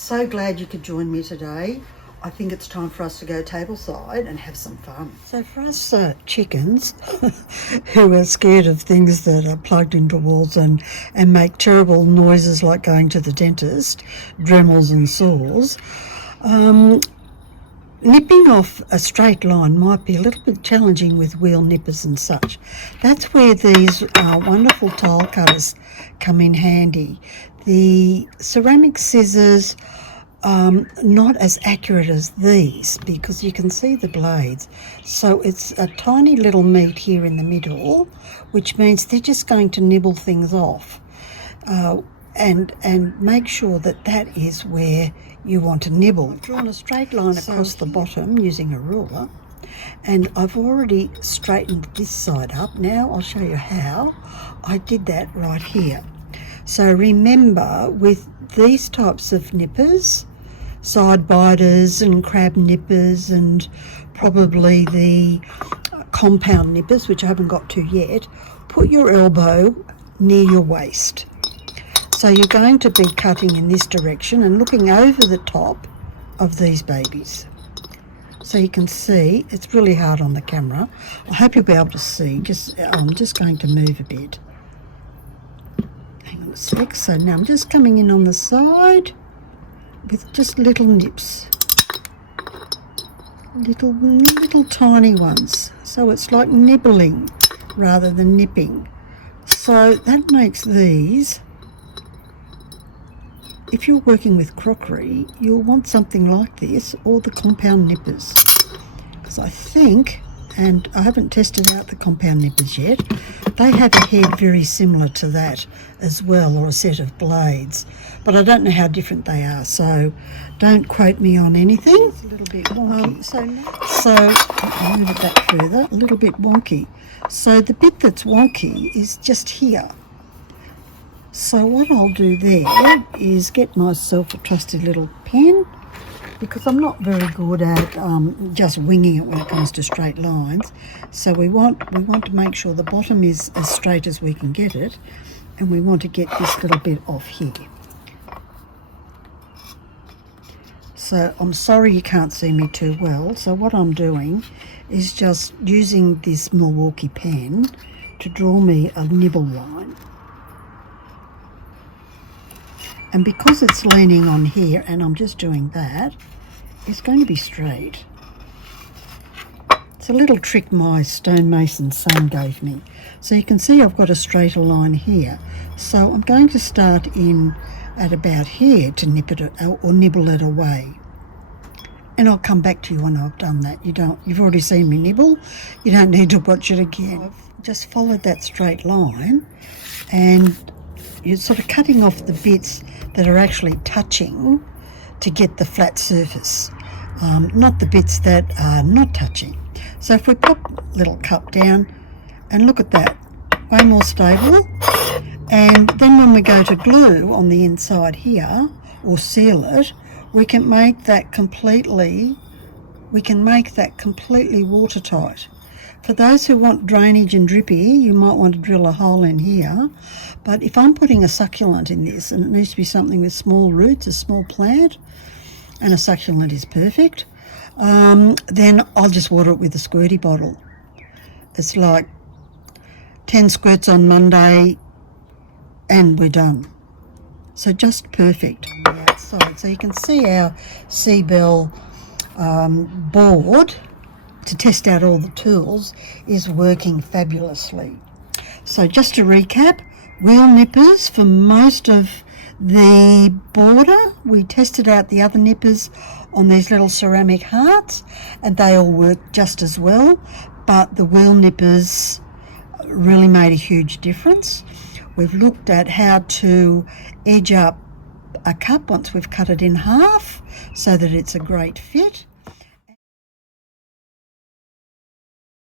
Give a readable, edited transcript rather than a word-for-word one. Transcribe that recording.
So glad you could join me today. I think it's time for us to go tableside and have some fun. So for us chickens who are scared of things that are plugged into walls and make terrible noises like going to the dentist, Dremels and saws, nipping off a straight line might be a little bit challenging with wheel nippers and such. That's where these wonderful tile cutters come in handy. The ceramic scissors not as accurate as these because you can see the blades. So it's a tiny little meat here in the middle, which means they're just going to nibble things off. And make sure that that is where you want to nibble. I've drawn a straight line across the bottom using a ruler, and I've already straightened this side up. Now I'll show you how I did that right here. So remember, with these types of nippers, side biters and crab nippers and probably the compound nippers, which I haven't got to yet, put your elbow near your waist. So you're going to be cutting in this direction and looking over the top of these babies. So you can see, it's really hard on the camera. I hope you'll be able to see. I'm just going to move a bit. Hang on a sec. So now I'm just coming in on the side with just little nips. Little tiny ones. So it's like nibbling rather than nipping. So that makes these, if you're working with crockery, you'll want something like this or the compound nippers. Because I think, and I haven't tested out the compound nippers yet, they have a head very similar to that as well, or a set of blades. But I don't know how different they are, so don't quote me on anything. It's a little bit wonky. So I'll move it back further, a little bit wonky. So the bit that's wonky is just here. So what I'll do there is get myself a trusty little pen, because I'm not very good at just winging it when it comes to straight lines. So we want to make sure the bottom is as straight as we can get it, and we want to get this little bit off here. So I'm sorry you can't see me too well. So what I'm doing is just using this Milwaukee pen to draw me a nibble line. And because it's leaning on here and I'm just doing that, it's going to be straight. It's a little trick my Stonemason son gave me. So you can see I've got a straighter line here. So I'm going to start in at about here to nip it or nibble it away. And I'll come back to you when I've done that. You've already seen me nibble. You don't need to watch it again. I've just followed that straight line, and you're sort of cutting off the bits that are actually touching to get the flat surface, not the bits that are not touching. So if we pop a little cup down, and look at that, way more stable. And then when we go to glue on the inside here, or seal it, we can make that completely watertight. For those who want drainage and drippy, you might want to drill a hole in here. But if I'm putting a succulent in this, and it needs to be something with small roots, a small plant, and a succulent is perfect, then I'll just water it with a squirty bottle. It's like 10 squirts on Monday, and we're done. So just perfect on the outside. So you can see our Seabell board to test out all the tools is working fabulously. So just to recap, wheel nippers for most of the border. We tested out the other nippers on these little ceramic hearts, and they all work just as well, but the wheel nippers really made a huge difference. We've looked at how to edge up a cup once we've cut it in half so that it's a great fit.